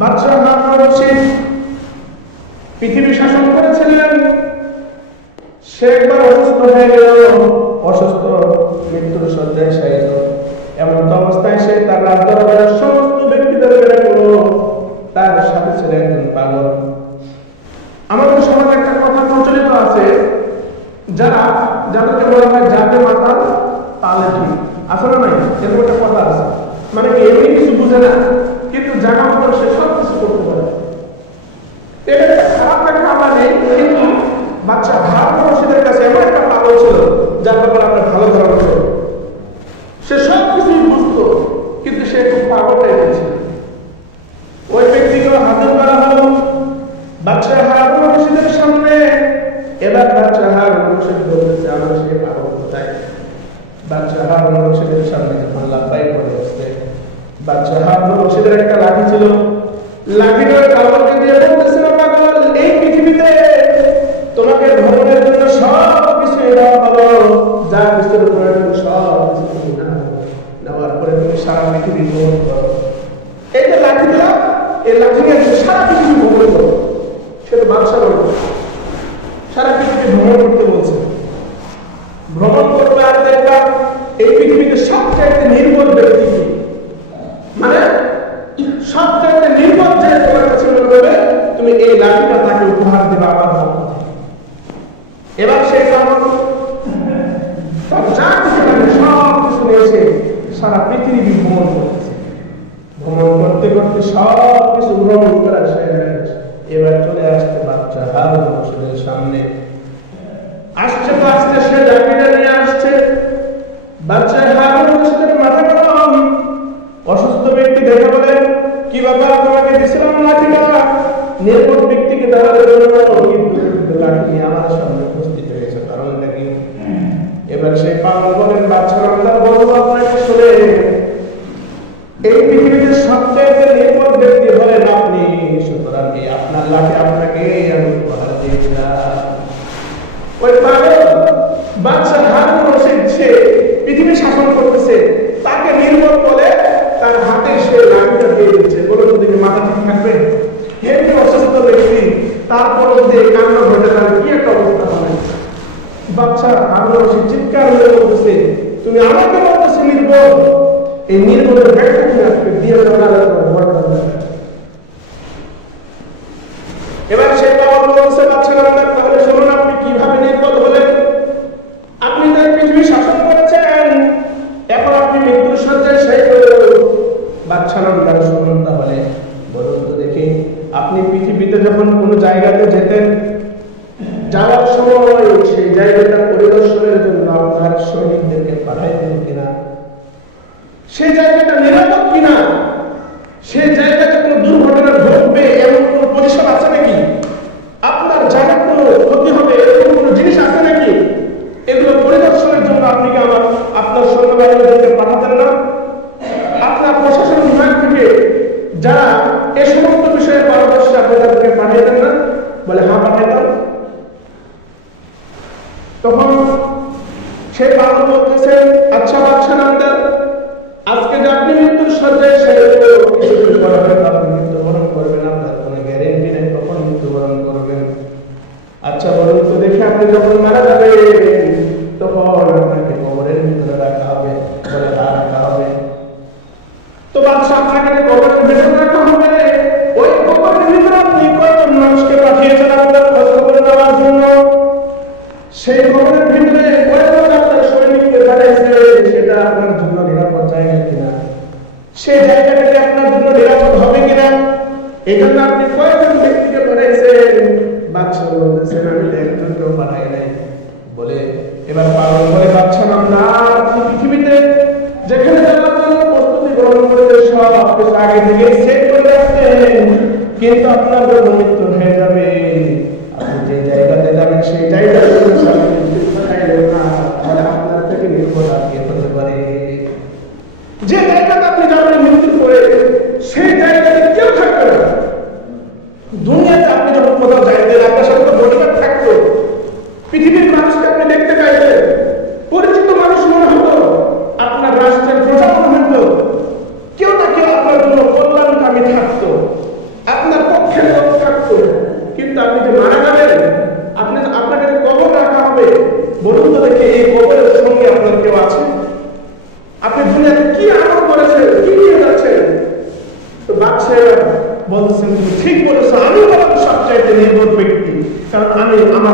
বাদশাহ হারুন রশিদ পৃথিবী শাসন করেছিলেন। সে একবার অসুস্থ হয়ে গেল, অসুস্থ, মৃত্যুর শয্যায় শায়িত। এমন অবস্থায় সে তার রাজ দরবারের সমস্ত ব্যক্তিদের বেড়ে পড়ল। তার সাথে ছিল একজন পাগল। আমাদের সমাজে একটা কথা প্রচলিত আছে, যাদেরকে বলা হয় জাতে মাতাল তালে ঠিক, আসলে নাই এরকম একটা কথা আছে। মানে কি, এমনি কিছু বুঝে না, কিন্তু জায়গা মতো সে সব কিছু করতে পারে। এটা খারাপ একটা আমরা নেই, কিন্তু বাচ্চা হারুন রশিদের কাছে এমন একটা পাগল ছিল যার ব্যাপারে আপনার ভালো ধারণা ছিল। সে সব কিছুই বুঝতো, কিন্তু সে খুব পাগল টাইপের ছিল। ওই ব্যক্তিকে হাজির করা হলো বাচ্চা হারুন রশিদের সামনে। এবার বাচ্চা হারুন রশিদ বলতেছে, আমার সে পাগল কোথায়? বাচ্চা হারুন রশিদের সামনে যখন লাফাই পড়ে বসছে, বাচ্চা হারুন রশিদের একটা লাঠি ছিল, লাঠিটা পাগলকে দিয়ে বলতেছিল, পাগল, এই পৃথিবীতে তোমাকে ভ্রমণের জন্য সব কিছু দেওয়া হলো, যা কিছুর প্রয়োজন সব কিছু তুমি নেওয়ার পরে তুমি সারা পৃথিবী ভ্রমণ করো। এই যে লাঠি দিলাম, এই লাঠি নিয়ে সারা পৃথিবী ভ্রমণ করো। সেটা বাদশা বলবো সারা পৃথিবী ভ্রমণ করতে বলছে। ভ্রমণ করবে আর দেখবা এই পৃথিবীতে সবচাইতে নির্ভর ব্যক্তি, মানে সবচাইতে নির্ভর যে তোমার কাছে মনে করবে, তুমি এই লাঠিটা তাকে উপহার দেবে আমার পক্ষ থেকে। এবার সেই কারণ যা কিছু লাগে সব কিছু নিয়েছে, সারা পৃথিবী ভ্রমণ করতেছে। ভ্রমণ করতে করতে সব কিছু ভ্রমণ করা শেষ। এবার চলে আসতে বাচ্চা হারুন রশিদের সামনে। আসছে তো আসছে, সে লাঠিটা নিয়ে আসছে। বাচ্চা হারুন রশিদের মাথা গরম। অসুস্থ ব্যক্তি দেখে বলে, কি বাবা, তোমাকে দিয়েছিলাম লাঠিটা নির্বোধ ব্যক্তিকে দেওয়ার জন্য, কিন্তু লাঠি নিয়ে আমার সামনে উপস্থিত হয়েছে, কারণটা কি? এবার সে পাগল বলেন, বাচ্চা বাংলার বলবো আপনাকে শুনে, এই পৃথিবীতে সবচেয়ে নির্বোধ ব্যক্তি হলেন আপনি, সুতরাং আপনার লাঠি আপনাকে আমি উপহার দিয়ে দিলাম। ওই পাগল বাদশা হারুন রশিদ, সে পৃথিবী শাসন করতেছে, তাকে নির্বোধ বলে তার হাতে সে লাঠিটা দিয়ে দিচ্ছে। বলুন তো দেখি, মাথা ঠিক থাকবে? এমনি অসুস্থ ব্যক্তি, তারপর যদি কান্না ঘটে তাহলে কি একটা অবস্থা হবে? বাদশা হারুন রশিদ চিৎকার করে বলতেছে, তুমি আমাকে বলতেছো নির্বোধ? এই নির্বোধের ব্যাখ্যা তুমি আজকে দিয়ে দেওয়া। এবার সে পাগল বলছে, বাচ্চা নামদার, তাহলে শুনুন, আপনি কিভাবে নির্বোধ হলেন? আপনি তার পৃথিবী শাসন করেছেন, এখন আপনি মৃত্যুর শয্যায় শায়িত। বাচ্চা নামদার, শুনুন তাহলে, বলুন তো দেখি, আপনি পৃথিবীতে যখন কোনো জায়গাতে যেতেন, যাওয়ার সময় সেই জায়গাটা পরিদর্শনের জন্য আপনার সৈনিকদেরকে পাঠাইতেন কিনা? সেই জায়গাটা নিরাপদ কিনা? সেই জায়গাতে কোনো দুর্ঘটনা ঘটবে এমন কোনো পজিশন আছে নাকি? আপনার জায়গার কোনো ক্ষতি হবে এরকম কোনো জিনিস আছে নাকি? এগুলো পরিদর্শনের জন্য আপনি কি আপনার সৈন্যবাহিনীদেরকে পাঠাতেন না? আপনার প্রশাসন বিভাগ থেকে যারা এ সমস্ত বিষয়ে পারদর্শী আপনি তাদেরকে পাঠাইতেন না? বলে, হ্যাঁ, পাঠাইতাম। তখন সে পাগল বলতেছেন, আচ্ছা বাদশা নামদার, আজকে যে আপনি মৃত্যুর শয্যায় শায়িত, কিছুদিন পরে হয়তো আপনি মৃত্যুবরণ করবেন, আপনার কোনো গ্যারেন্টি নেই কখন মৃত্যুবরণ করবেন। আচ্ছা বলুন তো দেখে, আপনি যখন মারা যাবেন তখন আপনাকে কবরের ভিতরে রাখা হবে? বলে, রাখা হবে। তো বাদশা, আপনাকে যে কবরের ভিতরে রাখা হবে, ওই কবরের ভিতরে আপনি কয়জন মানুষকে পাঠিয়েছেন আপনার খোঁজ খবর নেওয়ার জন্য? সেই কবরের ভিতরে কয়জন আপনার সৈনিককে পাঠিয়েছে, সেটা আপনার জন্য নিরাপদ জায়গা কিনা? সেই জায়গাটাকে আপনার জন্য নিরাপদ হবে কিনা? এই জন্য আপনি কয়জন ব্যক্তিকে পাঠিয়েছেন? বাদশা বলতেছেন, আমি একজনকেও পাঠাই নাই। বলে, এবার পাগল বলে, বাদশা নামদার, আপনি পৃথিবীতে যেখানে যাওয়ার জন্য প্রস্তুতি গ্রহণ করেছে সব কিছু আগে থেকে সেট করে রাখছেন, কিন্তু আপনার যখন মৃত্যু হয়ে যাবে, আপনি যে জায়গাতে যাবেন সেই জায়গায় আপনার থেকে নির্ভর আর কে হতে পারে? যে জায়গাতে আপনি যাবেন মৃত্যুর পরে, সেই জায়গাতে কেউ থাকবে না। দুনিয়াতে আপনি যখন কোথাও যাইতেন, আপনার সাথে বডিগার্ড থাকতো, পৃথিবীর মানুষকে আপনি দেখতে পাইতেন, পরিচিত মানুষ মনে হতো, আপনার রাষ্ট্রের প্রজা মনে হতো, কেউ না কেউ আপনার জন্য কল্যাণকামী থাকতো। আমরা